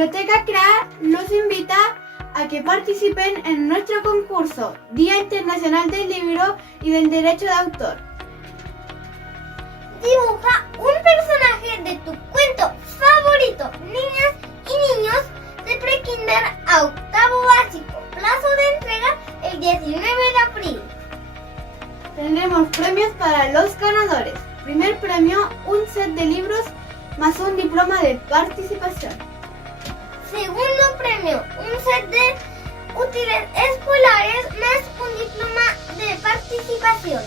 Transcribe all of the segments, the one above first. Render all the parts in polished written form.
Biblioteca CRA los invita a que participen en nuestro concurso Día Internacional del Libro y del Derecho de Autor. Dibuja un personaje de tu cuento favorito, niñas y niños, de prekinder a octavo básico. Plazo de entrega el 19 de abril. Tendremos premios para los ganadores. Primer premio, un set de libros más un diploma de participación. Segundo premio, un set de útiles escolares más un diploma de participación.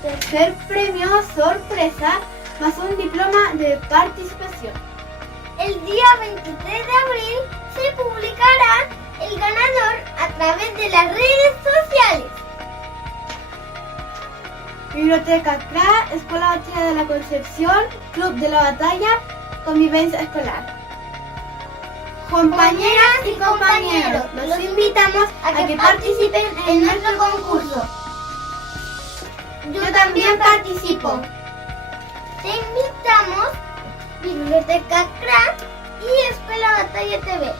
Tercer premio, sorpresa, más un diploma de participación. El día 23 de abril se publicará el ganador a través de las redes sociales. Biblioteca CRA, Escuela Bachiller de la Concepción, Club de la Batalla, Convivencia Escolar. Compañeras y compañeros, los invitamos a que participen en nuestro concurso. Yo también participo. Te invitamos, Biblioteca CRA y Escuela Batalla TV.